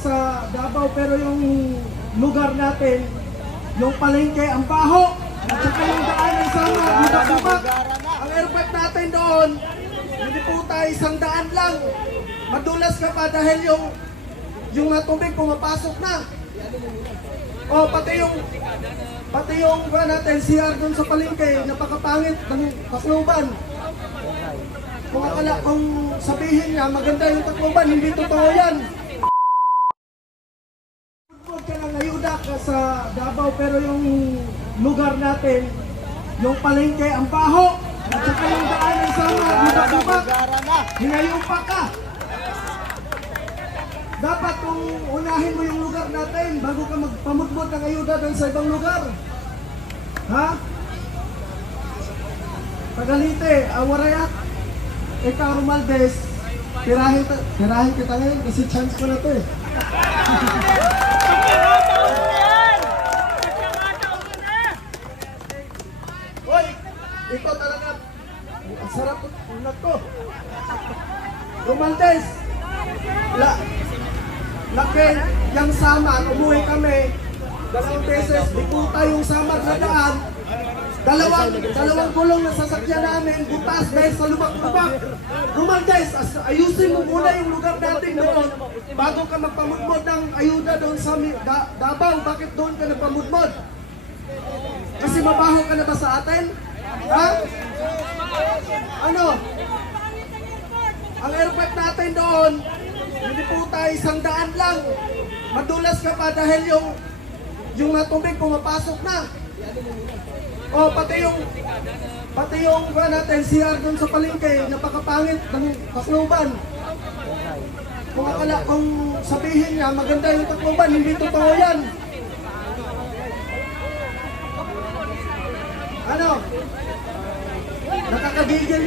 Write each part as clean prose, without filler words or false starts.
sa Davao, pero yung lugar natin, yung palengke, ang baho, at saka yung daan ay sama, budak-budak. Ang airport natin doon, hindi po tayo 100 lang. Madulas ka pa dahil yung tubig pumapasok na. O pati yung ba natin, CR doon sa palengke, napakapangit ng Tacloban. Kung sabihin niya, maganda yung Tacloban, hindi totoo yan. Huwag ka ng ayuda ka sa Davao, pero yung lugar natin, yung palengke, ang baho, at saka yung daan ay sama, budak-budak, hinayupa ka. Dapat kung unahin mo yung lugar natin, bago ka magpamutmot ng ayuda doon sa ibang lugar. Ha? Tagalite, Awarayat, ikaw Romaldes, tirahin kita ngayon kasi chance ko na to eh. Hoy, ito talaga, ang sarap ulat ko. Romaldes, laki yung samar, umuwi kami 2 beses, di punta yung samar na daan. Dalawang gulong na sasakyan namin, butas dahil sa lubak-lubak. Romaldes, ayusin mo muna yung lugar natin doon bago ka magpamudmod ng ayuda doon sa Davao. Bakit doon ka nagpamudmod? Kasi mabaho ka na ba sa atin? Ha? Ano? Ang airport natin doon, hindi po tayo 100 lang. Madulas ka pa dahil yung tubig pumapasok na. O pati yung ba natin, CR doon sa palengke, napakapangit ng Tacloban. Kung sabihin niya, maganda yung Tacloban, hindi totoo yan. Ano? Nakakagigil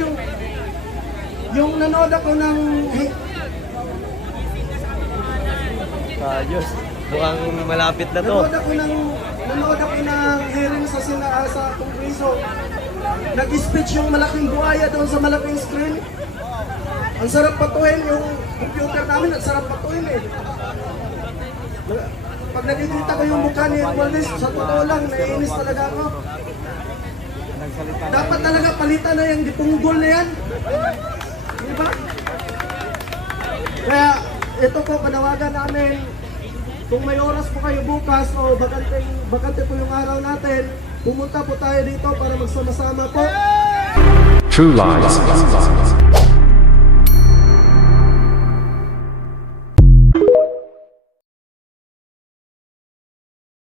yung nanood ako ng Diyos, mukhang malapit na to. Nanood ako ng hearing sa Kongreso. Nag-speech yung malaking buhaya doon sa malaking screen. Ang sarap patuhin yung computer namin, ang sarap patuhin eh. Pag nakikita ko yung mukha ni Romaldes, sa totoo lang, naiinis talaga ako. Dapat talaga palitan na yung dipunggol na yan. Diba? Kaya ito po, panawagan namin, kung may oras po kayo bukas o bakante po yung araw natin, pumunta po tayo dito para magsama-sama po. True Lies.